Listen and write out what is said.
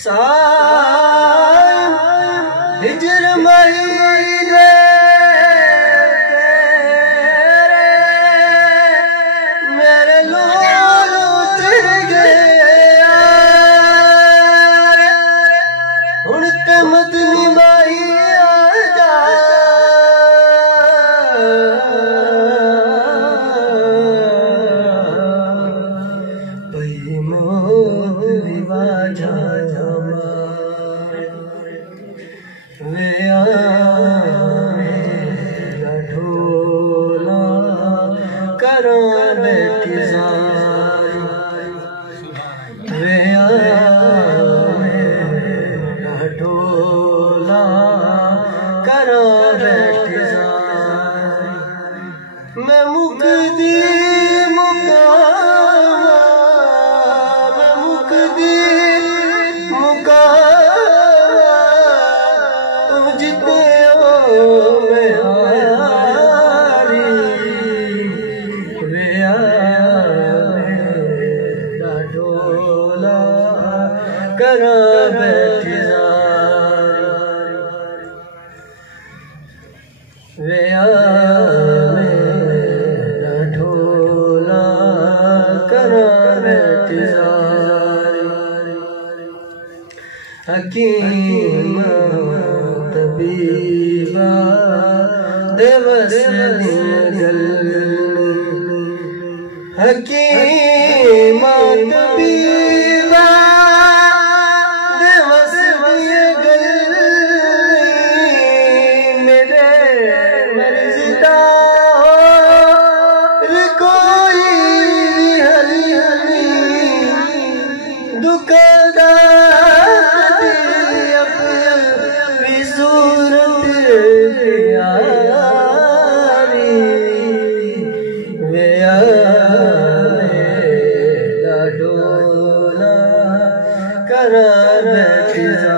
साईं हिजर महीने मेरे लोल उतर गए हुण ते मदनी माही आ जा भई मौत विवाजा वे ढोला करो बैठी जारी वे ढोला करो बैठी जारी मैं मुकदी करा बैठी वे ढोला करा बैठी हकीम तबीबा दिवस दिल हकीम तबीबा ढोला करा बैठी जा